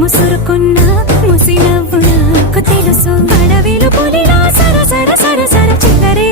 ముసురుకున్న ముసి నవ్వు నాకు తెలుసు అడవిలు పులిలా సర సర సర సర చిల్లరే